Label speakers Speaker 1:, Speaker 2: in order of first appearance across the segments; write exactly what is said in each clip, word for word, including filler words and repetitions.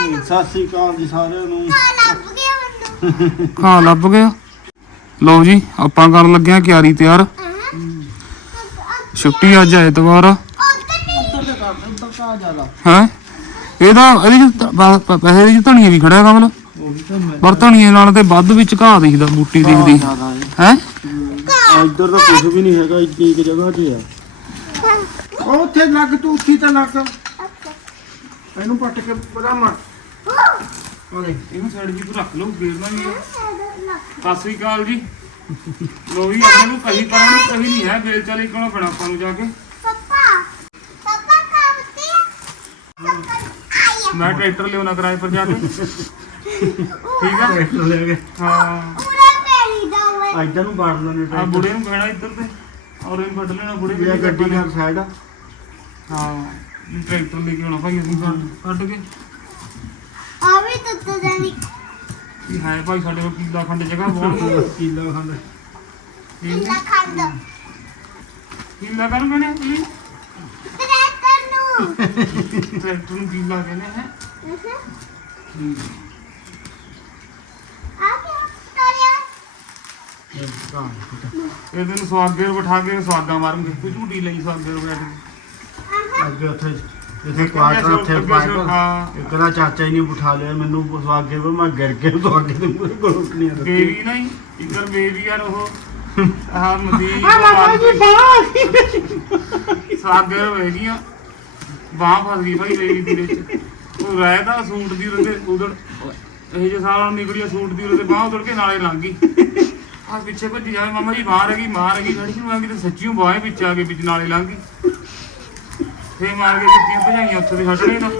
Speaker 1: ਸਤਿ ਸ੍ਰੀ ਅਕਾਲ ਜੀ ਸਾਰਿਆਂ ਨੂੰ।
Speaker 2: ਘਾਹ ਲੱਭ ਗਿਆ। ਲਓ ਜੀ ਆਪਾਂ ਕਰਨ ਲੱਗੇ ਆ ਕਿਆਰੀ ਤਿਆਰ। ਛੁੱਟੀ ਅੱਜ ਐਤਵਾਰ ਆ ਹੈ। ਇਹਦਾ ਇਹਦੀ ਪੈਸੇ ਦੀ ਧਨੀਆ ਵੀ ਖੜਾ ਕਮਲ, ਪਰ ਧਨੀਏ ਨਾਲ ਤੇ ਵੱਧ ਵਿੱਚ ਘਾਹ ਦਿਖਦਾ, ਬੂਟੀ ਦਿਖਦੀ ਹੈ।
Speaker 1: ਇੱਧਰ ਤਾਂ ਕੁਝ ਵੀ ਨਹੀਂ ਹੈਗਾ, ਇੰਨੀ ਕੁ ਜਗ੍ਹਾ 'ਚ ਆ। ਉਹ ਉੱਥੇ ਲੱਗ ਤੂੰ ਉੱਥੀ ਤਾਂ ਲੱਗ, ਇਹਨੂੰ ਪੱਟ ਕੇ ਪਰਾਂ ਮਾਰ।
Speaker 2: ਇਹਨੂੰ ਸਾਈਡ ਜੀ ਤੂੰ ਰੱਖ ਲਓ, ਗੇਰਨਾ ਨਹੀਂ। ਸਤਿ ਸ੍ਰੀ ਅਕਾਲ ਜੀ। ਲੋ ਵੀ ਆਪਣੇ ਨੂੰ ਕਹੀ ਕਰਨ ਨੂੰ ਕਹੀ ਨਹੀਂ ਹੈ, ਬੇਲ ਚਾਲੇ ਕੋਲੋਂ ਬਣਾ ਆਪਾਂ ਨੂੰ ਜਾ ਕੇ। ਮੈਂ ਟਰੈਕਟਰ ਲਿਆਉਣਾ ਕਿਰਾਏ ਪਰ ਜਾ ਕੇ, ਠੀਕ ਆ।
Speaker 1: ਟਰੈਕਟਰ ਲੈ ਕੇ
Speaker 2: ਹਾਂ
Speaker 1: ਇੱਧਰ ਨੂੰ ਵੜ ਲੈਣੇ
Speaker 2: ਆ ਬੁੜੇ ਨੂੰ ਕਹਿਣਾ ਇੱਧਰ ਤੇ, ਔਰ ਇਹਨੂੰ ਕੱਢ ਲੈਣਾ ਬੁੜੇ
Speaker 1: ਵੀ ਗੱਡੀ ਕਰ ਸਾਈਡ।
Speaker 2: ਹਾਂ ਟਰੈਕਟਰ ਲੈ ਕੇ ਆਉਣਾ ਭਾਈ ਅਸੀਂ ਕੱਢ ਕੇ।
Speaker 3: ਆ ਵੀ ਤੱਤ ਜਾਨੀ
Speaker 2: ਕੀ ਹੈ ਭਾਈ ਸਾਡੇ ਕੋਲ ਕਿੱਲਾ ਖੰਡ ਜਗ੍ਹਾ ਬਹੁਤ।
Speaker 1: ਕਿੱਲਾ ਖੰਡ
Speaker 3: ਕਿੰਨਾ ਖੰਡ
Speaker 2: ਕਿੱਲਾ ਕਰਨ ਕਹਿੰਦੇ ਤੁਸੀਂ?
Speaker 3: ਟਰੈਕਟਰ ਨੂੰ
Speaker 2: ਟਰੈਕਟਰ ਨੂੰ ਕਿੱਲਾ ਕਹਿੰਦੇ ਹੈ।
Speaker 3: ਆ ਕੀ ਤੋਰਿਆ
Speaker 2: ਇਹ ਤੈਨੂੰ ਸਵਾਗੇ ਬਿਠਾ ਕੇ ਸਵਾਗਾ ਮਾਰੂਗੇ। ਤੂੰ ਝੂਟੀ ਲਈ ਸਵਾਗੇ ਬੈਠ ਕੇ।
Speaker 1: ਅੱਗੇ ਉੱਥੇ ਜਿੱਥੇ ਕੁਆਟਰ ਉੱਥੇ ਪਾਈਪ
Speaker 2: ਹਾਂ
Speaker 1: ਇੱਕ ਦਾ ਚਾਚਾ ਹੀ ਨਹੀਂ ਬਿਠਾ ਲਿਆ ਮੈਨੂੰ ਸਵਾਗੇ ਪਰ ਮੈਂ ਗਿਰ ਕੇ ਸਵਾਗੇ ਦੇ ਮੂਹਰੇ ਗਲੋਟਣੀਆਂ ਰੱਖੀ।
Speaker 2: ਬੇਬੀ ਨਹੀਂ ਇੱਧਰ ਬੇਬੀ ਯਾਰ ਉਹ ਆਹ ਮਦੀ ਸਵਾਗੇ ਹੋਏਗੀਆਂ। ਬਾਂਹ ਫਸ ਗਈ ਭਾਈ ਬੇਬੀ ਦੀ ਵਿੱਚ। ਉਹ ਰਹਿਦਾ ਸੂਟ ਦੀ ਉਹਦੇ ਉਧੜ ਇਹ ਜੇ ਸਾਲਾਂ ਨਿਕਲਿਆ ਸੂਟ ਦੀ ਉਹਦੇ ਬਾਂਹ ਉਧੜ ਕੇ ਨਾਲੇ ਲੰਘ ਗਈ। ਆ ਪਿੱਛੇ ਭੱਜੀ ਜਾਵੇ ਮਾਮਾ ਜੀ ਬਾਹਰ ਹੈਗੀ ਮਾਰ ਹੈਗੀ ਗੜੀ ਨੂੰ ਆ ਗਈ ਤੇ ਸੱਚੀਓ ਬਾਹੇ ਵਿੱਚ ਆ ਕੇ ਵਿੱਚ ਨਾਲੇ ਲੰਘ ਗਈ। ਫੇਰ ਮਾਰ ਕੇ ਕਿੱਤੀਆਂ ਭਜਾਈਆਂ ਉੱਥੇ ਦੇ ਛੱਡਣੇ ਨਾ।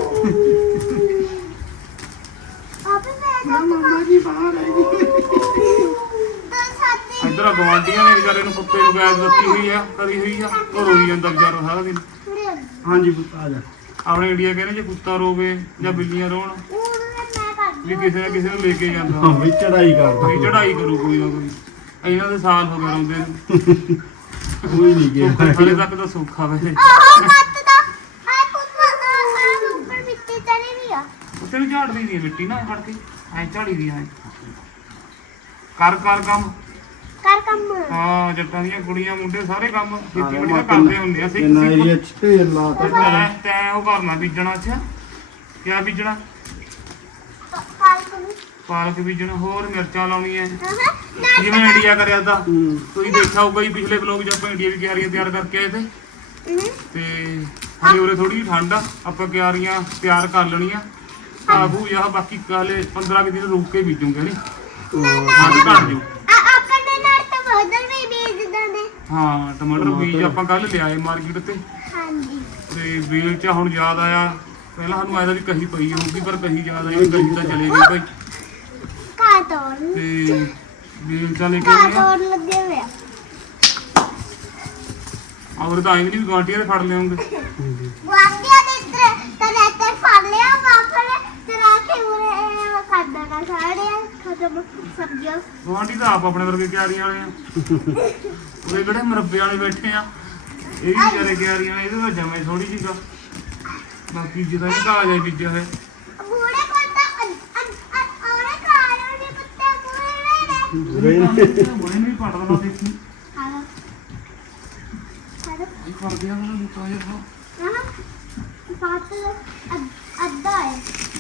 Speaker 3: ਆਪੇ ਮੈਂ
Speaker 1: ਮਾਮਾ ਜੀ ਬਾਹਰ ਹੈਗੀ।
Speaker 3: ਤਾਂ ਸਾਥੀ
Speaker 2: ਇੱਧਰ ਗਵਾਂਢੀਆਂ ਨੇ ਵਿਚਾਰੇ ਨੂੰ ਕੁੱਤੇ ਨੂੰ ਗੈਸ ਦਿੱਤੀ ਹੋਈ ਆ, ਕਰੀ ਹੋਈ ਆ। ਉਹ ਰੋਈ ਜਾਂਦਾ ਵਿਚਾਰਾ ਸਾਰਾ ਦਿਨ।
Speaker 1: ਹਾਂਜੀ ਪੁੱਤ ਆ ਜਾ।
Speaker 2: ਆਪਣੇ ਇੰਡੀਆ ਕਹਿੰਦੇ ਜੇ ਕੁੱਤਾ ਰੋਵੇ ਜਾਂ ਬਿੱਲੀਆਂ ਰੋਣ
Speaker 3: ਉਹ ਮੈਂ ਕਰ
Speaker 2: ਵੀ ਕਿਸੇ ਨਾ ਕਿਸੇ ਨੂੰ ਲੈ ਕੇ ਜਾਂਦਾ।
Speaker 1: ਹਾਂ ਵੀ ਚੜਾਈ ਕਰਦਾ
Speaker 2: ਕੋਈ ਚੜਾਈ ਕਰੂ ਕੋਈ ਨਾ ਕੋਈ। ਇਹਨਾਂ ਦੇ ਸਾਲ ਹੋ ਗਏ ਰੋਂਦੇ ਨੂੰ।
Speaker 1: ਕੋਈ ਨਹੀਂ ਗਿਆ
Speaker 2: ਹਲੇ ਤੱਕ ਤਾਂ ਸੌਖਾ ਵੈਸੇ।
Speaker 3: ਉਹ ਮੱਤ ਦਾ ਆ ਕੁੱਤਾ ਆ ਉੱਪਰ ਮਿੱਟੀ ਚੜੀ ਵੀ ਆ।
Speaker 2: ਉੱਤੇ ਵੀ ਝਾੜਦੀ ਦੀ ਮਿੱਟੀ ਨਾ ਫੜ ਕੇ ਐ ਝਾੜੀ ਦੀ ਐ। ਕਰ ਕਰ ਕੰਮ
Speaker 3: ਕਰ ਕੰਮ
Speaker 2: ਹਾਂ। ਜੱਟਾਂ ਦੀਆਂ ਕੁੜੀਆਂ ਮੁੰਡੇ ਸਾਰੇ ਕੰਮ ਖੇਤੀਬਾੜੀ ਦਾ ਕਰਦੇ ਹੁੰਦੇ ਆ। ਸਿੱਖ
Speaker 1: ਇਹਨਾਂ
Speaker 2: ਸਿੱਖ
Speaker 1: ਏਰੀਆ ਚ ਢੇਰ ਲਾਤਾ
Speaker 2: ਤੈਂ ਤੈਂ ਉਹ ਕਰਨਾ ਬੀਜਣਾ। ਅੱਛਾ ਕਿਆ ਬੀਜਣਾ?
Speaker 3: ਪਾਲਕ ਨੂੰ
Speaker 2: ਪਾਲਕ ਬੀਜਣਾ, ਹੋਰ ਮਿਰਚਾਂ ਲਾਉਣੀਆਂ।
Speaker 3: ਹਾਂ
Speaker 2: ਜਿਵੇਂ ਇੰਡੀਆ ਕਰਿਆ ਤਾਂ
Speaker 1: ਹੂੰ।
Speaker 2: ਤੁਸੀਂ ਦੇਖਿਆ ਹੋਊਗਾ ਜੀ ਪਿਛਲੇ ਵਲੋਗ 'ਚ ਆਪਾਂ ਇੰਡੀਆ ਦੀ ਕਿਆਰੀਆਂ ਤਿਆਰ ਕਰਕੇ ਆਏ ਤੇ
Speaker 3: ਨਾ
Speaker 2: ਤੇ ਹਲੇ ਉਰੇ ਥੋੜੀ ਜਿਹੀ ਠੰਡ ਆ। ਆਪਾਂ ਕਿਆਰੀਆਂ ਤਿਆਰ ਕਰ ਲੈਣੀਆਂ ਆਬੂ ਯਾ ਬਾਕੀ ਕਾਲੇ ਪੰਦਰਾਂ ਕੁ ਦਿਨ ਰੁਕ ਕੇ ਬੀਜੂਗੇ ਨਹੀਂ ਠੰਡ ਘੱਟ ਜੂ।
Speaker 3: ਆਪਾਂ ਨੇ ਨਾਲ ਟਮਾਟਰ ਵੀ ਬੀਜ ਦਿੰਦੇ।
Speaker 2: ਹਾਂ ਟਮਾਟਰ ਬੀਜ ਆਪਾਂ ਕੱਲ ਲਿਆਏ ਮਾਰਕੀਟ ਤੇ
Speaker 3: ਹਾਂਜੀ
Speaker 2: ਤੇ ਬੀਜ 'ਚ ਹੁਣ ਯਾਦ ਆਇਆ ਪਹਿਲਾਂ ਸਾਨੂੰ ਆਇਆ ਵੀ ਕਹੀ ਪਈ ਹੋਊਗੀ ਪਰ ਕਹੀ ਯਾਦ ਆਈ ਵੀ ਕਹੀ ਤਾਂ ਚਲੇ ਗਈ ਭਾਈ।
Speaker 3: ਕਾ ਤੋੜ
Speaker 2: ਤੇ ਬੀਜ ਚਾ ਲੈ ਕੇ
Speaker 3: ਕਾ
Speaker 2: ਆਏ ਆ।
Speaker 3: ਤੋੜ ਲੱਗੇ ਹੋਇਆ
Speaker 2: ਆਵਰ ਤਾਂ ਆਈ ਨਹੀਂ ਵੀ ਗਾਂਟੀਆਂ ਤੇ ਫੜ ਲਿਆਉਂਗੇ।
Speaker 3: ਵਾਕਿਆ ਦੇ ਤੇ ਟਰੈਕਟਰ ਫੜ ਲਿਆ ਵਾਪਰ ਚਲਾ ਕੇ ਉਰੇ ਖਾਦਾ ਨਾ ਸਾੜਿਆ ਖਤਮ ਸਬਜ਼ੀਆਂ।
Speaker 2: ਗੁਆਂਢੀ ਤਾਂ ਆਪ ਆਪਣੇ ਵਰਗੇ ਕਿਆਰੀਆਂ ਵਾਲੇ ਆ। ਉਹਦੇ ਕਿਹੜੇ ਮੁਰੱਬੇ ਵਾਲੇ ਬੈਠੇ ਆ। ਇਹ ਵੀ ਵਿਚਾਰੇ ਕਿਆਰੀਆਂ ਵਾਲੇ। ਇਹਦੇ ਤਾਂ ਜਮੇ ਥੋੜੀ ਜਿਹੀ ਗਾ। ਬਾਕੀ ਜਿਹਦਾ ਵੀ ਘਾਹ ਜਾਏ ਬੀਜਿਆ ਹੈ।
Speaker 3: ਬੂੜੇ ਕੋਤਾ ਔਰੇ ਕਾਰੋਂ ਦੇ ਕੁੱਤੇ ਬੂੜੇ
Speaker 2: ਬੁਣੇ ਨੂੰ ਵੀ ਪੱਟ ਦੇਣਾ ਦੇਖੀ।
Speaker 3: ਹਾਂ
Speaker 2: ਇਹ ਕਰ ਦਿਆ ਨਾ ਲੁਕਾ ਜਾ।
Speaker 3: ਹਾਂ ਸਾਤ ਅੱਧਾ ਹੈ।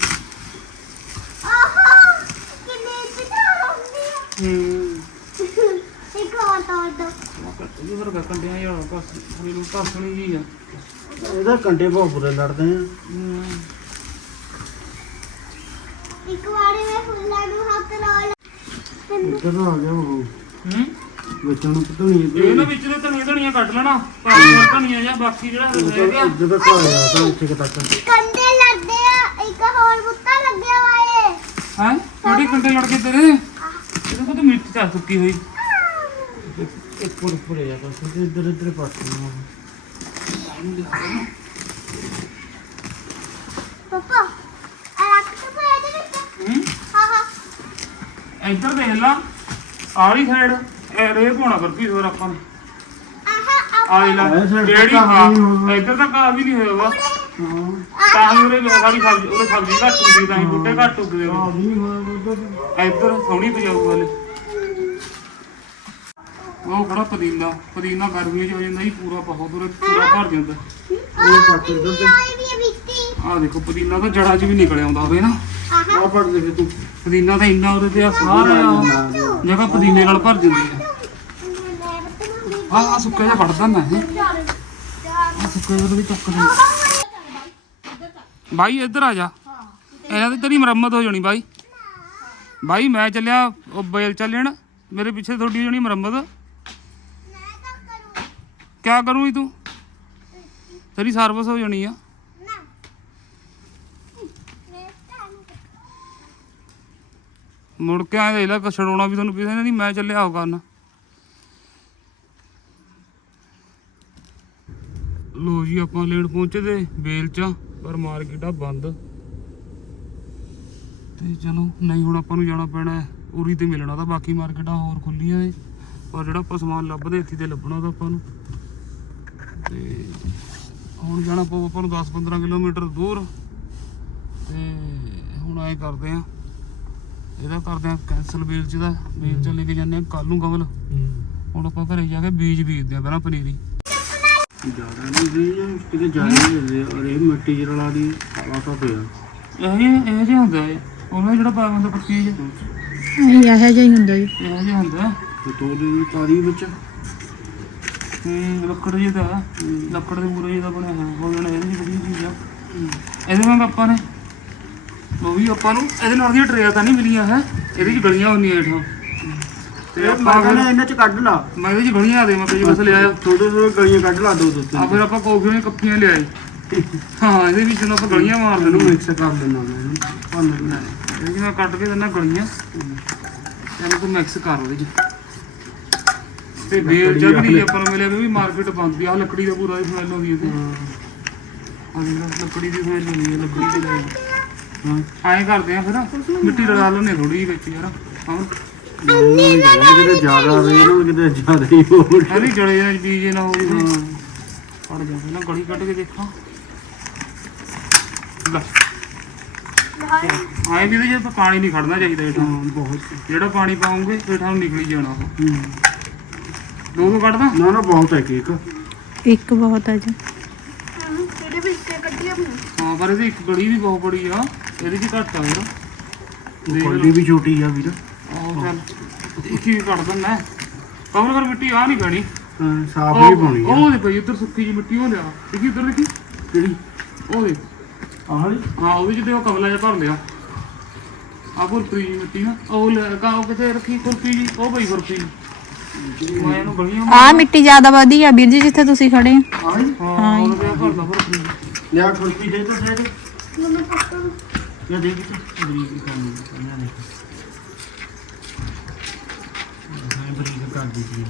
Speaker 3: ਆਹਾ ਕਿੰਨੇ ਪਿੱਛੇ ਹੁੰਦੀ ਹੈ।
Speaker 2: ਹੂੰ
Speaker 3: ਇੱਕ ਹੋਰ ਤੋੜ ਦੋ।
Speaker 2: ਇਹ ਵਰਗਾ ਕੰਡਿਆਂ ਯਾਰ ਬਸ ਮੈਨੂੰ ਟਸਣੀ ਜੀ ਆ।
Speaker 1: ਇਹਦਾ ਕੰਡੇ ਬਹੁਤ ਬੁਰੇ ਲੜਦੇ ਆ।
Speaker 3: ਇੱਕ ਵਾਰੀ ਮੈਂ ਫੁੱਲਾਂ ਨੂੰ ਹੱਥ ਲਾ ਲਿਆ।
Speaker 1: ਇੱਧਰ ਆ ਗਿਆ ਉਹ
Speaker 2: ਹੂੰ
Speaker 1: ਵਿੱਚੋਂ ਨੂੰ ਧਣੀ
Speaker 2: ਇਹਨਾਂ ਵਿੱਚ ਤੇ ਧਨੀਆਂ ਧਨੀਆਂ ਕੱਢ ਲੈਣਾ। ਪਾਣੀ ਧਨੀਆਂ ਜਾਂ ਬਾਕੀ ਜਿਹੜਾ ਰਹਿ ਗਿਆ
Speaker 1: ਜਦੋਂ ਘਰ ਆ ਤਾਂ ਇੱਥੇ ਤੱਕ
Speaker 3: ਕੰਡੇ ਲੜਦੇ ਆ। ਇੱਕ ਹੋਰ ਬੁੱਤਾ ਲੱਗਿਆ ਹੋਇਆ ਏ।
Speaker 2: ਹੈ ਕਿਹੜੇ ਕੰਡੇ ਲੜ ਕੇ ਤੇਰੇ? ਇਹਦੇ ਕੋਲ ਤਾਂ ਮਿਰਚ ਚੱਲ ਚੁੱਕੀ ਹੋਈ।
Speaker 1: ਇੱਕ ਪੁਰ ਪੁਰੇ ਜਾ ਬਸ ਇੱਧਰ ਇੱਧਰ ਪਾਟਣਾ।
Speaker 3: ਪਾਪਾ ਆ ਰੱਖ ਤੇ ਪਾਇਆ ਦੇ ਵਿੱਚ।
Speaker 2: ਹੂੰ
Speaker 3: ਹਾਂ ਹਾਂ
Speaker 2: ਇੱਧਰ ਦੇਖ ਲਾ ਆਲੀ ਸਾਈਡ ਇਹ ਰੇ ਪਾਉਣਾ ਫਿਰ ਕੀ ਹੋਰ ਆਪਾਂ ਨੇ।
Speaker 3: ਆਹਾ
Speaker 2: ਆਈ ਲਾ
Speaker 1: ਇਹ side
Speaker 2: ਜਿਹੜੀ
Speaker 1: ਤਾਂ
Speaker 2: ਹਾਂ
Speaker 1: ਨਹੀਂ ਹੋਣਾ।
Speaker 2: ਇੱਧਰ ਤਾਂ ਘਾਹ ਵੀ ਨਹੀਂ ਹੋਏਗਾ।
Speaker 1: ਹਾਂ
Speaker 3: ਆਹ
Speaker 2: ਤਾਂ ਹੀ ਉਹਨੇ ਸਾਡੀ ਸਬਜ਼ੀ ਉਹਨੇ ਸਬਜ਼ੀ ਘੱਟ ਹੁੰਦੀ ਤਾਂ ਹੀ ਬੂਟੇ ਘੱਟ ਉੱਗਦੇ
Speaker 1: ਆ
Speaker 2: ਉਹਦੇ।
Speaker 1: ਵੀ ਹੋਇਆ ਉਧਰ
Speaker 2: ਇੱਧਰ ਸੋਹਣੀ ਪਜਾਊ ਵਾਲੇ ਉਹ ਖੜਾ ਪੁਦੀਨਾ ਪੁਦੀਨਾ ਗਰਮੀ ਚ ਹੋ ਜਾਂਦਾ ਜੀ ਪੂਰਾ ਬਹੁਤ ਪੂਰਾ ਪੂਰਾ ਭਰ ਜਾਂਦਾ।
Speaker 1: ਇਹ ਪੱਟ ਇਧਰ ਤੇ
Speaker 3: ਆਈ ਵੀ ਮਿੱਟੀ
Speaker 2: ਆਹ ਦੇਖੋ ਪੁਦੀਨਾ ਤਾਂ ਜੜ੍ਹਾਂ 'ਚ ਵੀ ਨਿਕਲ ਆਉਂਦਾ ਹੋਵੇ ਨਾ।
Speaker 3: ਆਹਾ
Speaker 1: ਆ ਪੱਟ ਦੇ ਤੂੰ
Speaker 2: ਪੁਦੀਨਾ ਤਾਂ ਇੰਨਾ ਉਹਦੇ ਤੇ ਆ ਸਾਰਾ ਜਗ੍ਹਾ ਪੁਦੀਨੇ ਨਾਲ ਭਰ ਜਾਂਦੀ ਹੈ। ਆਹ ਆਹ ਸੁੱਕਾ ਜਿਹਾ ਕੱਢਦਾ ਮੈਂ ਇਹ ਆਹ ਸੁੱਕਾ ਜਿਹਾ ਵੀ ਚੱਕ ਦੇ ਬਾਈ ਇੱਧਰ ਆ ਜਾ ਇਹਨਾਂ ਦੀ ਤੇਰੀ ਮੁਰੰਮਤ ਹੋ ਜਾਣੀ ਬਾਈ। ਬਾਈ ਮੈਂ ਚੱਲਿਆ ਉਹ ਬੇਲ ਚੱਲਣ ਮੇਰੇ ਪਿੱਛੇ ਤੁਹਾਡੀ ਜਾਣੀ ਮੁਰੰਮਤ ਕਿਆ ਕਰੂੰਗੀ ਤੂੰ ਤੇਰੀ ਸਰਵਿਸ ਹੋ ਜਾਣੀ ਆ। ਮੁੜ ਕੇ ਆਏ ਦੇਖ ਲੈ ਛਡਾਉਣਾ ਵੀ ਤੁਹਾਨੂੰ ਕਿਸੇ ਨੇ ਨਹੀਂ ਮੈਂ ਚੱਲਿਆ ਹੋ ਕਰਨ। ਲੋ ਜੀ ਆਪਾਂ ਲੈਣ ਪਹੁੰਚੇ ਤੇ ਬੇਲ ਚ ਪਰ ਮਾਰਕੀਟ ਆ ਬੰਦ ਤੇ ਚਲੋ ਨਹੀਂ ਹੁਣ ਆਪਾਂ ਨੂੰ ਜਾਣਾ ਪੈਣਾ ਉਰੀ ਤੇ ਮਿਲਣਾ ਤਾਂ ਬਾਕੀ ਮਾਰਕੀਟਾਂ ਹੋਰ ਖੁੱਲੀਆਂ ਏ ਪਰ ਜਿਹੜਾ ਆਪਾਂ ਸਮਾਨ ਲੱਭਦੇ ਇੱਥੇ ਤੇ ਲੱਭਣਾ ਤਾਂ ਆਪਾਂ ਨੂੰ ਤੇ ਹੁਣ ਜਾਣਾ ਪਊ ਆਪਾਂ ਨੂੰ ਦਸ ਪੰਦਰਾਂ ਕਿਲੋਮੀਟਰ ਦੂਰ ਤੇ ਹੁਣ ਐਂ ਕਰਦੇ ਆ ਇਹਦਾ ਕਰਦੇ ਆ ਕੈਂਸਲ ਬੇਲ ਚ ਦਾ ਬੇਲ ਚ ਲੈ ਕੇ ਜਾਂਦੇ ਆ ਕੱਲ ਨੂੰ ਕਮਲ। ਹੁਣ ਆਪਾਂ ਘਰੇ ਜਾ ਕੇ ਬੀਜ ਬੀਜਦੇ ਆ ਪਹਿਲਾਂ ਪਨੀਰੀ
Speaker 1: ਜ਼ਿਆਦਾ ਨਹੀਂ ਗਈ ਕਿਤੇ ਜ਼ਿਆਦਾ ਨਹੀਂ ਹੁੰਦੇ ਔਰ ਇਹ ਮਿੱਟੀ ਚ ਰਲਾ ਦੀ ਹਵਾ ਤਾਂ ਪਿਆ
Speaker 2: ਇਹ ਇਹ ਜਿਹਾ ਹੁੰਦਾ ਏ ਉਹਨਾਂ ਜਿਹੜਾ ਪਾ ਹੁੰਦਾ ਪੱਤੀ ਜਿਹਾ
Speaker 4: ਇਹ ਇਹੋ ਜਿਹਾ ਹੀ ਹੁੰਦਾ ਜੀ।
Speaker 2: ਇਹ ਜਿਹਾ ਹੁੰਦਾ
Speaker 1: ਤੇ ਤੋੜੇ ਦੀ ਤਾਰੀ ਵਿੱਚ
Speaker 2: ਹੂੰ ਲੱਕੜ ਜਿਹੀ ਦਾ ਲੱਕੜ ਦੇ ਮੂਰੇ ਜਿਹਦਾ ਬਣਿਆ ਹੋਇਆ ਹੋ ਜਾਣਾ ਇਹਦੀ ਵਧੀਆ ਚੀਜ਼ ਆ। ਇਹਦੇ ਵਾਂਗ ਆਪਾਂ ਨੇ ਉਹ ਵੀ ਆਪਾਂ ਨੂੰ ਇਹਦੇ ਨਾਲ ਦੀਆਂ ਟਰੇਆਂ ਤਾਂ ਨਹੀਂ ਮਿਲੀਆਂ ਹੈ ਇਹਦੇ ਚ ਗਲੀਆਂ ਹੁੰਦੀਆਂ ਹੇਠਾਂ ਤੇ
Speaker 1: ਤੇ
Speaker 2: ਆਪਾਂ
Speaker 1: ਆਪਾਂ ਕਹਿੰਦੇ ਇਹਨਾਂ ਚ ਕੱਢ ਲਾ
Speaker 2: ਮੈਂ ਇਹਦੇ ਚ ਗਲੀਆਂ ਦੇ ਮੈਂ ਤੇ ਬਸ ਲਿਆਇਆ
Speaker 1: ਥੋੜੇ ਥੋੜੇ ਗਲੀਆਂ ਕੱਢ ਲਾ ਦੋ ਦੋ
Speaker 2: ਆ ਫਿਰ ਆਪਾਂ ਕੌਫੀ ਦੀਆਂ ਕੱਪੀਆਂ ਲਿਆਏ ਹਾਂ ਇਹਦੇ ਵਿੱਚ ਨੂੰ ਆਪਾਂ ਗਲੀਆਂ ਮਾਰ
Speaker 1: ਇਹਨੂੰ
Speaker 2: ਲੈਣੀਆਂ
Speaker 1: ਮਿਕਸ ਕਰ ਲੈਣਾ ਮੈਂ ਇਹਨੂੰ ਭੰਨ ਲੈਣਾ
Speaker 2: ਇਹਦੇ ਚ ਮੈਂ ਕੱਟ ਕੇ ਦਿੰਦਾ ਗਲੀਆਂ ਇਹਨੂੰ ਤੂੰ ਮਿਕਸ ਕਰ ਉਹਦੇ ਚ ਤੇ ਬੇਲ ਚ ਵੀ ਆਪਾਂ ਨੂੰ ਮਿਲਿਆ ਵੀ ਮਾਰਕੀਟ ਬੰਦ ਆ ਲੱਕੜੀ ਦਾ ਪੂਰਾ ਸਮੈਲ ਆਉਂਦੀ ਹੈ ਆ ਜਿਹੜਾ ਲੱਕੜੀ ਦੀ ਸਮੈਲ ਆਉਂਦੀ ਹੈ ਲੱਕੜੀ ਦੀ ਹਾਂ ਐਂ ਕਰਦੇ ਆ ਫਿਰ ਮਿੱਟੀ ਰਲਾ ਲੈਣੇ ਥੋੜੀ ਜਿਹੀ ਵਿੱਚ ਯਾਰ ਹਾਂ
Speaker 1: ਕਿਤੇ ਜ਼ਿਆਦਾ ਵੇ ਨਾ ਕਿਤੇ ਜ਼ਿਆਦਾ ਹੀ ਹੋਵੇ
Speaker 2: ਇਹਦੀ ਜੜੇ ਜਾਂ ਬੀਜ ਨਾ ਹੋਵੇ ਪੜ ਜਾ ਪਹਿਲਾਂ ਗਲੀ ਕੱਢ ਕੇ ਦੇਖਾਂ ਲੈ ਆਏ ਵੀ ਇਹਦੇ ਚ ਪਾਣੀ ਨਹੀਂ ਖੜਨਾ ਚਾਹੀਦਾ ਹੇਠਾਂ
Speaker 1: ਬਹੁਤ
Speaker 2: ਜਿਹੜਾ ਪਾਣੀ ਪਾਉਂਗੇ ਹੇਠਾਂ ਨੂੰ ਨਿਕਲੀ ਜਾਣਾ ਉਹ ਦੋ ਦੋ ਕੱਢਦਾ
Speaker 1: ਨਾ ਨਾ ਬਹੁਤ ਹੈ ਕੇਕ
Speaker 4: ਇੱਕ ਬਹੁਤ ਆ ਜੀ।
Speaker 3: ਤੇਰੇ ਵਿੱਚ ਕੱਢੀ ਆਪਣੀ
Speaker 2: ਹਾਂ ਪਰ ਇਹਦੀ ਇੱਕ ਗਲੀ ਵੀ ਬਹੁਤ ਬੜੀ ਆ ਇਹਦੇ ਚ ਘੱਟ ਆ ਯਾਰ
Speaker 1: ਕੁਆਲਿਟੀ ਵੀ ਛੋਟੀ ਆ ਵੀਰ
Speaker 2: ਆਹੋ ਚੱਲ ਇੱਕ ਹੀ ਕੱਢ ਦਿੰਦਾ ਕਵਰ ਕਰ ਮਿੱਟੀ ਆ ਨਹੀਂ ਪੈਣੀ
Speaker 1: ਹਾਂ ਸਾਫ ਵੀ ਪਾਉਣੀ ਆ
Speaker 2: ਉਹ ਦੇ ਪਈ ਉੱਧਰ ਸੁੱਕੀ ਜੀ ਮਿੱਟੀ ਉਹ ਲਿਆ ਦੇਖੀ ਉੱਧਰ ਦੇਖੀ
Speaker 1: ਕਿਹੜੀ
Speaker 2: ਉਹ ਦੇ
Speaker 1: ਆਹ ਵਾਲੀ
Speaker 2: ਹਾਂ ਉਹਦੇ ਚ ਤੇ ਉਹ ਕਮਲਾ ਜਿਹਾ ਭਰ ਲਿਆ ਆ ਫੁਰਪੀ ਜੀ ਮਿੱਟੀ ਨਾ ਉਹ ਲੈ ਕਾ ਉਹ ਕਿਤੇ ਰੱਖੀ ਫੁਰਪੀ ਜੀ ਉਹ ਪਈ ਫੁਰਪੀ ਮੈਂ ਇਹਨੂੰ ਗਲੀਆਂ
Speaker 4: ਆ ਮਿੱਟੀ ਜ਼ਿਆਦਾ ਵਧੀ ਆ ਵੀਰ ਜੀ ਜਿੱਥੇ ਤੁਸੀਂ ਖੜੇ ਆ।
Speaker 1: ਆਹ ਵਾਲੀ
Speaker 2: ਹਾਂ ਉਹਦੇ ਤੇ ਭਰਦਾ ਫੁਰਪੀ
Speaker 1: ਲਿਆ ਖੁਰਪੀ ਦੇ ਤਾਂ ਸਾਈਡ
Speaker 3: ਮੈਨੂੰ ਪਤਾ
Speaker 1: ਜਾਂ ਦੇਖ ਤੇ ਬਰੀਕ ਕਰਨੀ ਇਹਨਾਂ ਨੇ ਹਾਂ ਬਰੀਕ ਕਰ ਦਿੱਤੀ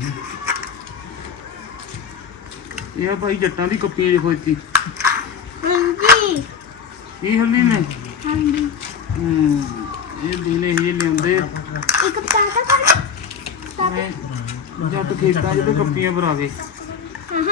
Speaker 2: ਇਹ ਆ ਭਾਈ ਜੱਟਾਂ ਦੀ ਕੱਪੀ ਜੇ ਖੋਤੀ
Speaker 3: ਹਾਂਜੀ
Speaker 2: ਇਹ ਹੱਲੀ ਨੇ
Speaker 3: ਹਾਂਜੀ
Speaker 2: ਹੂੰ ਇਹ ਦੀਨੇ ਇਹ ਲਿਆਉਂਦੇ
Speaker 3: ਇੱਕ ਪਤਾਤਾ ਕਰ
Speaker 2: ਇਹ ਜੱਟ ਖੇਤਾਂ ਜਿਹੜੇ ਕੱਪੀਆਂ ਭਰਾਵੇ
Speaker 3: ਹਾਂ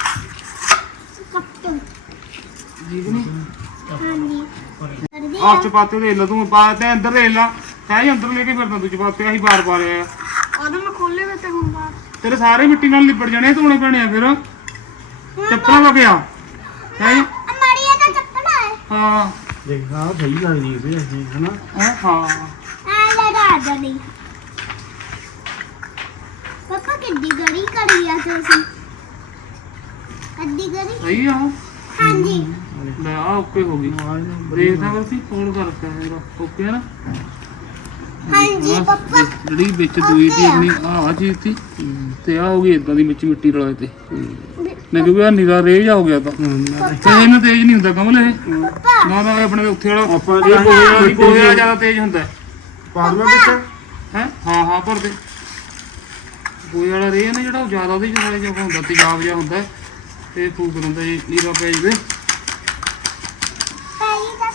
Speaker 3: ਕੱਟ
Speaker 2: ਠੀਕ ਨਹੀਂ
Speaker 3: ਹਾਂਜੀ ਕਰਦੀ
Speaker 2: ਆ ਚਪਾਤੇ ਦੇ ਲਾ ਤੂੰ ਪਾ ਤੇ ਅੰਦਰ ਦੇ ਲਾ ਹੈ ਹੀ ਅੰਦਰ ਲੈ ਕੇ ਫਿਰਦਾ ਤੂੰ ਚਪਾਤੇ ਆਹੀ ਬਾਰ ਬਾਰ ਆਇਆ
Speaker 3: ਉਹਨੂੰ ਮੈਂ ਖੋਲੇ ਵਿੱਚ ਹੁੰਦਾ
Speaker 2: ਤੇਰੇ ਸਾਰੇ ਮਿੱਟੀ ਨਾਲ ਲਿਪੜ ਜਾਣੇ ਧੋਣੇ ਪੈਣੇ ਆ ਫਿਰ ਚੱਪਲਾਂ ਲਾ ਗਿਆ ਹੈ
Speaker 3: ਅਮੜੀਆ ਦਾ ਚੱਪਲ ਹੈ
Speaker 2: ਹਾਂ
Speaker 1: ਦੇਖ ਆ ਸਹੀ ਲੱਗਦੀ ਹੈ ਇਹ ਹਨਾ
Speaker 2: ਹੈਂ? ਹਾਂ
Speaker 3: ਆ ਲੈ ਰਾਜਾ ਨਹੀਂ ਪਾਪਾ ਕਿੱਡੀ ਗੜੀ ਕਰੀ ਆ ਤੁਸੀਂ ਅੱਡੀ ਗੜੀ
Speaker 2: ਸਹੀ ਆ
Speaker 3: ਹਾਂਜੀ
Speaker 2: ਲੈ ਆ ਓਕੇ ਹੋ ਗਈ ਦੇਖਦਾ ਵਰਤੀ ਫੋਨ ਕਰਤਾ ਮੇਰਾ ਓਕੇ ਆ ਨਾ
Speaker 3: ਹਾਂਜੀ
Speaker 2: ਆਹ
Speaker 3: ਪਾਪਾ
Speaker 2: ਜਿਹੜੀ ਵਿੱਚ ਦੂਈ ਦੀ ਆਪਣੀ ਆਹ ਆ ਚੀਜ਼ ਸੀ ਤੇ ਆ ਹੋ ਗਈ ਇਦਾਂ ਦੀ ਵਿੱਚ ਮਿੱਟੀ ਰਲਾਏ ਤੇ ਮੈਂ ਕਿਹਾ ਆ ਨਿਰਾ ਰੇਜ ਆ ਹੋ ਗਿਆ ਤਾਂ ਤੇ ਇਹਨੂੰ ਤੇਜ਼ ਨਹੀਂ ਹੁੰਦਾ ਕਮਲ ਇਹ
Speaker 3: ਪਾਪਾ
Speaker 2: ਨਾ ਨਾ ਇਹ ਆਪਣੇ ਉੱਥੇ ਵਾਲਾ
Speaker 1: ਆਪਾਂ
Speaker 2: ਇਹ ਗੋਹੇ ਵਾਲਾ ਗੋਹੇ ਵਾਲਾ ਜ਼ਿਆਦਾ ਤੇਜ਼ ਹੁੰਦਾ
Speaker 1: ਪਾਰਲਾ ਵਿੱਚ
Speaker 2: ਹੈ ਹਾਂ ਹਾਂ ਭਰ ਦੇ ਗੋਹੇ ਵਾਲਾ ਰੇ ਨਾ ਜਿਹੜਾ ਉਹ ਜ਼ਿਆਦਾ ਉਹਦੇ ਜਿਹੜਾ ਜਿਹਾ ਹੁੰਦਾ ਤੇਜ਼ਾਬ ਜਿਹਾ ਹੁੰਦਾ ਤੇ ਫੂਕ ਦਿੰਦਾ ਜੀ ਨੀਰਾ ਪੇਜ ਦੇ
Speaker 3: ਪਹਿਲੀ ਦਾ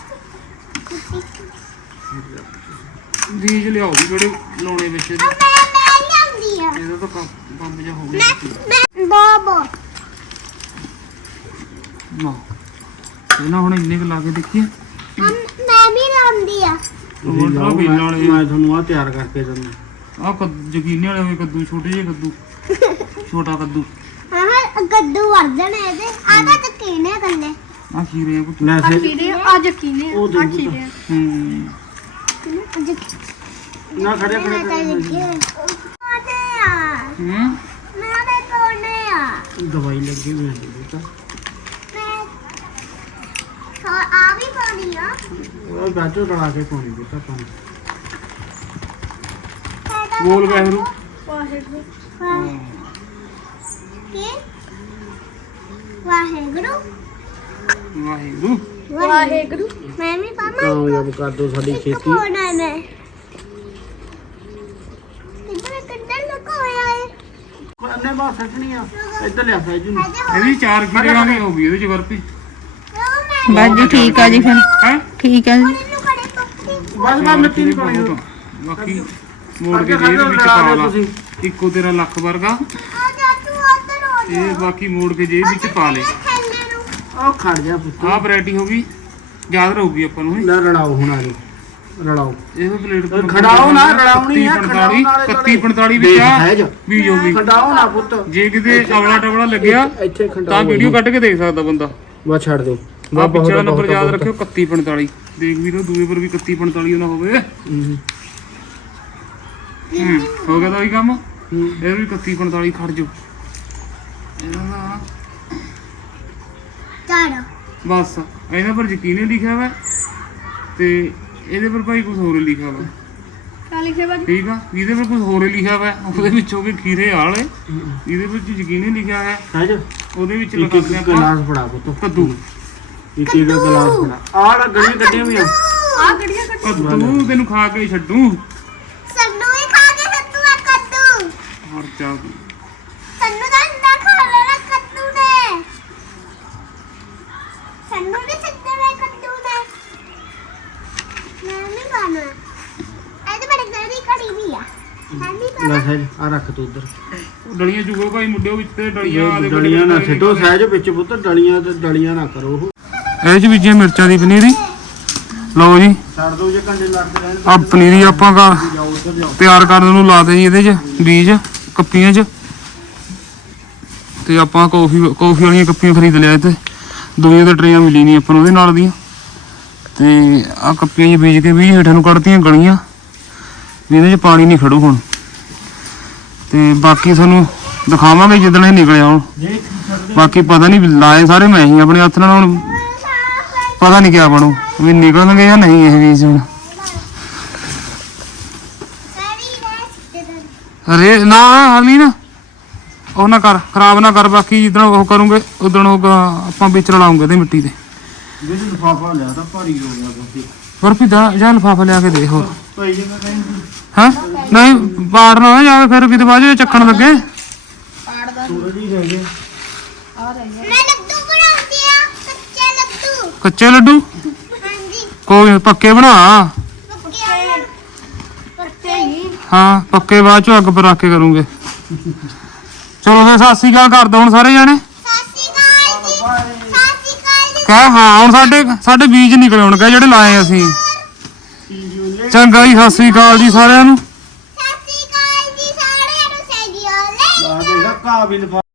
Speaker 2: ਬੀਜ ਲਿਆਓ ਵੀ ਜਿਹੜੇ ਲਾਉਣੇ ਵਿੱਚ ਇਹਦੇ।
Speaker 3: ਮੈਂ ਮੈਂ ਲਿਆਂਦੀ ਆ
Speaker 2: ਇਹਦਾ ਤਾਂ ਕੰਮ ਕੰਮ ਜਿਹਾ ਹੋ ਗਿਆ
Speaker 3: ਮੈਂ ਮੈਂ ਬਾਬਾ
Speaker 2: ਨਾ ਪਹਿਲਾਂ ਹੁਣ ਇੰਨੇ ਕੁ ਲਾ ਕੇ ਦੇਖੀਏ
Speaker 3: ਹਮ, ਮੈਂ ਵੀ ਲਾਉਂਦੀ ਆ
Speaker 2: ਹੋਰ ਤਾਂ ਵੇਲ ਵਾਲੇ
Speaker 1: ਮੈਂ ਤੁਹਾਨੂੰ ਆ ਤਿਆਰ ਕਰਕੇ ਦਿੰਦਾ।
Speaker 2: ਆ ਜਗੀਨੇ ਵਾਲੇ ਹੋਏ ਕੱਦੂ, ਛੋਟੇ ਜਿਹੇ ਕੱਦੂ, ਛੋਟਾ ਕੱਦੂ।
Speaker 3: ਹਾਂ ਗੱਦੂ ਵਰਜਣ ਇਹਦੇ ਆ ਤਾਂ ਤਕੀਨੇ ਕੰਨੇ
Speaker 2: ਆ ਖੀਰੇ ਆ ਪੁੱਤ।
Speaker 1: ਲੈ ਸੇ
Speaker 3: ਅੱਜ ਕੀਨੇ
Speaker 1: ਉਹ ਦੇ ਪੁੱਤ।
Speaker 2: ਹੂੰ
Speaker 1: ਨਾ ਖੜੇ ਖੜੇ
Speaker 3: ਮੈਂ ਤਾਂ ਲੱਗੇ ਆ
Speaker 2: ਹੂੰ
Speaker 3: ਮੈਂ ਤਾਂ ਤੋੜਨੇ ਆ
Speaker 1: ਦਵਾਈ ਲੱਗੀ ਹੋਈ ਹੈ ਬੇਟਾ।
Speaker 3: ਮੈਂ ਹਾਂ ਆ ਵੀ ਪਾਣੀ ਆ
Speaker 1: ਉਹ ਗਾਜਰ ਰਲਾ ਕੇ ਪਾਉਣੀ ਬੇਟਾ ਪਾਣੀ।
Speaker 2: ਬੋਲ ਵਾਹਿਗੁਰੂ।
Speaker 3: ਵਾਹਿਗੁਰੂ ਕੀ ਵਾਹਿਗੁਰੂ
Speaker 2: ਵਾਹਿਗੁਰੂ।
Speaker 3: ਵਾਹਿਗੁਰੂ ਮੈਂ ਵੀ ਪਾਵਾਂ
Speaker 1: ਕਾਮਯਾਬ ਕਰ ਦੋ ਸਾਡੀ
Speaker 3: ਇੱਕ
Speaker 1: ਖੇਤੀ।
Speaker 3: ਪਾਉਣਾ ਮੈਂ ਕਿੱਧਰ ਕਿੱਧਰ ਲਗਾਇਆ ਹੈ
Speaker 1: ਅੰਨੇ ਬਾਹਰ ਸੱਟਣੀ ਆ। ਇੱਧਰ ਲਿਆ ਫੈਜ ਨੂੰ।
Speaker 2: ਇਹਦੀ ਚਾਰ ਖੀਰੇ ਵਾਂਗੇ ਹੋ ਗਈ ਇਹਦੇ ਚ ਵਰਪੀ।
Speaker 4: ਬਸ ਜੀ ਠੀਕ ਆ ਜੀ ਫਿਰ
Speaker 2: ਹੈ
Speaker 4: ਠੀਕ ਆ ਜੀ
Speaker 3: ਇਹਨੂੰ ਬੜੇ ਪੱਕੀ
Speaker 1: ਬਸ ਬਸ ਮਿੱਟੀ ਨਹੀਂ ਪਾਣੀ।
Speaker 2: ਬਾਕੀ ਮੋੜ ਕੇ ਜੇ ਵਿੱਚ ਪਾ ਲਾ ਇੱਕੋ ਤੇਰਾ ਲੱਖ ਵਰਗਾ
Speaker 3: ਆ ਜਾ ਤੂੰ ਉੱਧਰ ਹੋ ਜਾ
Speaker 2: ਇਹ ਬਾਕੀ ਮੋੜ ਕੇ ਜੇ ਵਿੱਚ ਪਾ ਲੈ।
Speaker 3: ਥੱਲੇ ਨੂੰ
Speaker 1: ਉਹ ਖੜ ਜਾ ਪੁੱਤ।
Speaker 2: ਆਹ ਵੈਰਾਈਟੀ ਹੋ ਗਈ, ਯਾਦ ਰਹੂਗੀ ਆਪਾਂ ਨੂੰ ਇਹ।
Speaker 1: ਲੈ ਰਲਾਓ ਹੁਣ ਆ ਜੀ ਰਲਾਓ।
Speaker 2: ਇਹ ਪਲੇਟ ਤੋਂ
Speaker 1: ਖੜਾਓ ਨਾ, ਰਲਾਉਣੀ ਆ, ਖੜਾਓ ਨਾਲੇ
Speaker 2: ਇਕੱਤੀ ਪੰਤਾਲੀ ਵਿੱਚ ਆ
Speaker 1: ਹੈ ਜੋ
Speaker 2: ਬੀਜ ਹੋ ਗਈ।
Speaker 1: ਖੰਡਾਓ ਨਾ ਪੁੱਤ।
Speaker 2: ਜੇ ਕਿਤੇ ਅਵਲਾ ਟਵਲਾ ਲੱਗਿਆ
Speaker 1: ਇੱਥੇ ਖੰਡਾਓ
Speaker 2: ਤਾਂ ਵੀਡੀਓ ਕੱਢ ਕੇ ਦੇਖ ਸਕਦਾ ਬੰਦਾ।
Speaker 1: ਬਸ ਛੱਡ ਦਿਓ।
Speaker 2: ਆ ਪਿਛਲਾ ਨੰਬਰ ਯਾਦ ਰੱਖਿਓ ਇਕੱਤੀ ਪੰਤਾਲੀ। ਦੇਖ ਵੀਰੋ ਦੂਏ ਪਰ ਵੀ ਇਕੱਤੀ ਪੰਤਾਲੀ ਨਾ ਹੋਵੇ।
Speaker 1: ਹੂੰ
Speaker 2: ਹੂੰ ਹੋ ਗਿਆ ਤਾਂ ਉਹੀ ਕੰਮ।
Speaker 1: ਹੂੰ
Speaker 2: ਇਹ ਵੀ ਇਕੱਤੀ ਪੰਤਾਲੀ ਖੜ ਜੋ ਇਹਨਾਂ ਦਾ
Speaker 3: ਚੜ
Speaker 2: ਬਸ। ਇਹਦੇ ਪਰ ਯਕੀਨ ਹੀ ਲਿਖਿਆ ਵਾ ਤੇ ਇਹਦੇ ਪਰ ਭਾਈ ਕੁਝ ਹੋਰ ਹੀ ਲਿਖਿਆ ਵਾ।
Speaker 3: ਕਾ ਲਿਖਿਆ ਬਾਜੀ
Speaker 2: ਠੀਕ ਆ, ਇਹਦੇ ਪਰ ਕੁਝ ਹੋਰ ਹੀ ਲਿਖਿਆ ਵਾ। ਉਹਦੇ ਵਿੱਚ ਹੋ ਗਏ ਖੀਰੇ ਆਲੇ, ਇਹਦੇ ਵਿੱਚ ਯਕੀਨ ਹੀ ਲਿਖਿਆ ਹੈ।
Speaker 1: ਹੈ ਜੋ
Speaker 2: ਉਹਦੇ ਵਿੱਚ
Speaker 1: ਇੱਕ
Speaker 2: ਲਿਖਾ
Speaker 1: ਇੱਕ
Speaker 2: ਦਿੰਦੇ ਆਪਾਂ
Speaker 1: ਗਲਾਸ ਫੜਾ ਪੁੱਤ।
Speaker 2: ਕੱਦੂ।
Speaker 1: ਇੱਕ ਇੱਕ ਗਲਾਸ ਫੜਾ। ਆਹ ਲੈ ਗਲੀਆਂ ਕੱਢੀਆਂ ਵੀ ਆ।
Speaker 3: ਆ ਗੜੀਆਂ ਕੱਟ
Speaker 2: ਕੱਦੂ ਤੈਨੂੰ ਖਾ ਕੇ ਛੱਡੂ।
Speaker 3: ਸੰਨੂ ਹੀ ਖਾ ਕੇ ਸੱਤੂ ਆ ਕੱਦੂ
Speaker 2: ਹਰ ਚਾ
Speaker 3: ਸੰਨੂ ਦਾ ਅੰਡਾ ਖਾ ਲੈਣਾ ਕੱਦੂ ਨੇ ਸੰਨੂ ਵੀ ਸਿੱਧੇ ਵੇ ਕੱਦੂ ਨੇ ਮੈਂ ਨਹੀਂ ਖਾਣਾ ਇਹਦੇ ਬੜੇ ਗੜੀ ਕੜੀ ਵੀ ਆ ਮੈਂ ਨਹੀਂ
Speaker 1: ਲੈ
Speaker 3: ਖਾਣਾ
Speaker 1: ਸਹਿਜ ਆ ਰੱਖ ਤੂੰ ਉਧਰ।
Speaker 2: ਡਲੀਆਂ ਜੁਗੋ ਭਾਈ ਮੁੰਡਿਓ ਵਿੱਚ ਤੇ ਡਲੀਆਂ ਆਦੇ
Speaker 1: ਡਲੀਆਂ ਨਾ ਛੱਡੋ ਸਹਿਜ ਵਿੱਚ ਪੁੱਤ। ਡਲੀਆਂ ਤੇ ਡਲੀਆਂ ਨਾ ਕਰੋ। ਉਹ
Speaker 2: ਇਹ ਚ ਬੀਜੀਆਂ ਮਿਰਚਾਂ ਦੀ ਪਨੀਰੀ। ਲਓ ਜੀ
Speaker 1: ਛੱਡ ਦੋ ਜੇ ਕੰਡੇ ਲੜਦੇ ਰਹਿਣ।
Speaker 2: ਆ ਪਨੀਰੀ ਆਪਾਂ ਘਰ
Speaker 1: ਜਾਓ ਉਧਰ ਜਾਓ।
Speaker 2: ਤਿਆਰ ਕਰਨ ਨੂੰ ਲਾ ਦੇ ਜੀ ਇਹਦੇ ਚ ਬੀਜ ਕੱਪੀਆਂ ਚ। ਤੇ ਆਪਾਂ ਕੌਫੀ ਕੌਫੀ ਵਾਲੀਆਂ ਕੱਪੀਆਂ ਖਰੀਦ ਲਿਆ ਤੇ ਦੁਨੀਆ ਦੇ ਟਰੇਆਂ ਮਿਲੀ ਨਹੀਂ ਆਪਾਂ ਨੂੰ ਉਹਦੇ ਨਾਲ ਦੀਆਂ। ਤੇ ਆ ਕੱਪੀਆਂ ਚ ਬੀਜ ਕੇ ਵੀ ਹੇਠਾਂ ਨੂੰ ਕੱਢਤੀਆਂ ਗਲੀਆਂ ਵੀ ਇਹਦੇ ਚ ਪਾਣੀ ਨਹੀਂ ਖੜੂ ਹੁਣ। ਤੇ ਬਾਕੀ ਤੁਹਾਨੂੰ ਦਿਖਾਵਾਂਗੇ ਜਿੱਦਣ ਇਹ ਨਿਕਲਿਆ ਹੁਣ।
Speaker 1: ਜੇ ਛੱਡ
Speaker 2: ਬਾਕੀ ਪਤਾ ਨਹੀਂ ਲਾਏ ਸਾਰੇ ਮੈਂ ਹੀ ਆਪਣੇ ਹੱਥ ਨਾਲ। ਹੁਣ ਪਤਾ ਨਹੀਂ ਕਿਆ ਬਣੂ ਵੀ ਨਿਕਲਣਗੇ ਜਾਂ ਨਹੀਂ ਇਹ ਬੀਜ ਹੁਣ। ਅਰੇ ਨਾ ਹਾਲੀ ਨਾ ਉਹ ਨਾ ਕਰ, ਖਰਾਬ ਨਾ ਕਰ। ਬਾਕੀ ਜਿੱਦਣ ਉਹ ਕਰੂੰਗੇ ਉਦਣ ਉਹ ਆਪਾਂ ਵਿੱਚ ਰਲਾਉਂਗੇ ਇਹਦੇ ਮਿੱਟੀ ਦੇ।
Speaker 1: ਜੇ ਲਿਫਾਫਾ ਲਿਆ ਤਾਂ ਭਾਰੀ ਹੋ ਗਿਆ ਕਾਫੀ।
Speaker 2: ਵਰਪੀ ਦਾ ਜਾਂ ਲਿਫਾਫਾ ਲਿਆ ਕੇ ਦੇ ਹੋਰ।
Speaker 1: ਭਾਈ ਜੀ ਮੈਂ ਕਹਿੰਦੀ
Speaker 2: ਹਾਂ ਨਹੀਂ ਪਾੜ ਨਾ ਜਾਵੇ ਫਿਰ ਕਿਤੇ ਬਾਅਦ ਚ ਚੱਕਣ ਲੱਗੇ।
Speaker 1: ਸੂਰਜ ਹੀ ਰਹਿ ਗਏ।
Speaker 3: ਮੈਂ ਲੱਡੂ ਬਣਾਉਂਦੀ ਆ ਕੱਚੇ ਲੱਡੂ
Speaker 2: ਕੱਚੇ ਲੱਡੂ
Speaker 3: ਹਾਂਜੀ
Speaker 2: ਕੋਈ ਪੱਕੇ ਬਣਾ।
Speaker 3: ਪੱਕੇ ਪੱਕੇ ਹੀ
Speaker 2: ਹਾਂ ਪੱਕੇ ਬਾਅਦ ਚ ਅੱਗ ਪਰ ਰੱਖ ਕੇ ਕਰੂੰਗੇ। ਚਲੋ ਫਿਰ ਸਤਿ ਸ਼੍ਰੀ ਅਕਾਲ ਕਰ ਦੋ ਹੁਣ ਸਾਰੇ ਜਾਣੇ।
Speaker 3: ਸਾਸੀ ਕਾਲ ਜੀ ਸਾਸੀ ਕਾਲ ਜੀ
Speaker 2: ਕਹਿ ਹਾਂ ਹੁਣ ਸਾਡੇ ਸਾਡੇ ਬੀਜ ਨਿਕਲੇ ਹੁਣ ਕਹੇ ਜਿਹੜੇ ਲਾਏ ਅਸੀਂ। ਚੰਗਾ ਜੀ ਸਤਿ ਸ਼੍ਰੀ ਅਕਾਲ ਜੀ ਸਾਰਿਆਂ ਨੂੰ।
Speaker 3: ਸਾਸੀ ਕਾਲ ਜੀ ਸਾਰਿਆਂ ਨੂੰ ਸਹੀ ਹੋਲੇ
Speaker 1: ਆ ਦੇਖ ਘਾਹ ਵੀ ਲਿਫਾਫਾ